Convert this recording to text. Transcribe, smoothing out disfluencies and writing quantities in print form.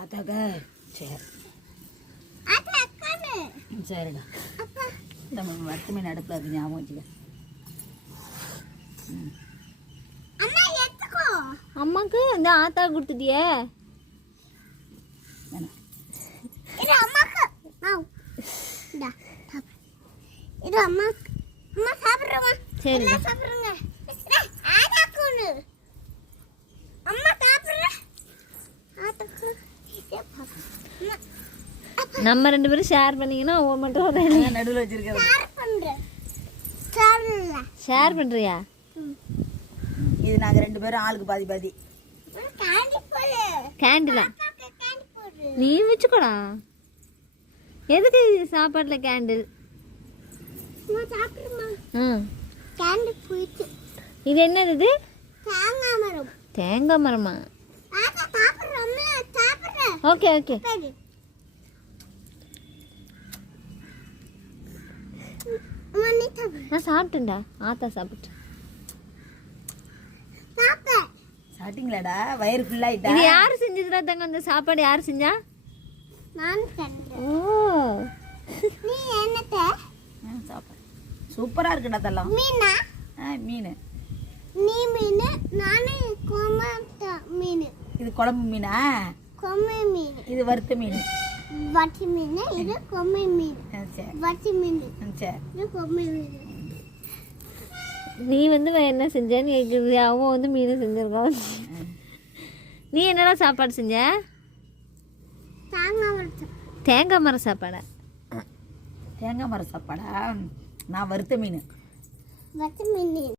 ஆத்தாக்கா சரி சரிடா நம்ம வறுத்த மீன் அடுப்பில் அது ஞாபகம் வச்சுக்க. அம்மாக்கு இந்த ஆத்தா கொடுத்துட்டியே. சரி நம்ம 2 பேரும் ஷேர் பண்ணிங்கன்னா ஒவ்வொரு மட்டும் நடுவில் வச்சிருக்கிறது. ஷேர் பண்ணுறியா? இது நாங்கள் 2 பேரும் ஆளுக்கு பாதி பாதி. கேண்டிலா நீ வச்சுக்கோடா. எதுக்கு சாப்பாட்டில் கேண்டில்? இது என்னது இது? தேங்காய் மரமா? Okay okay. நான் சாப்பிட்டேன்டா. ஆத்தா சாப்பிட்டு சாப்பிட்டீங்களாடா? வயிறு ஃபுல்லாயிட்டா? இது யாரு செஞ்சதுடா தங்க? அந்த சாப்பாடு யாரு செஞ்சா? ஓ சாப்பாடு சூப்பரா இருக்குடா தல்லாம். மீன் இது குழம்பு மீனா? இது வறுத்த மீன். இது கொம்மை மீன். வறுத்த மீன். நீ வந்து என்ன செஞ்சேன்னு கேட்குது. அவன் வந்து மீன் செஞ்சிருக்கான். நீ என்னடா சாப்பாடு செஞ்ச? தேங்காய் மரம் சாப்பாடா? தேங்காய் மரம் சாப்பாடா? நான் வறுத்த மீன்.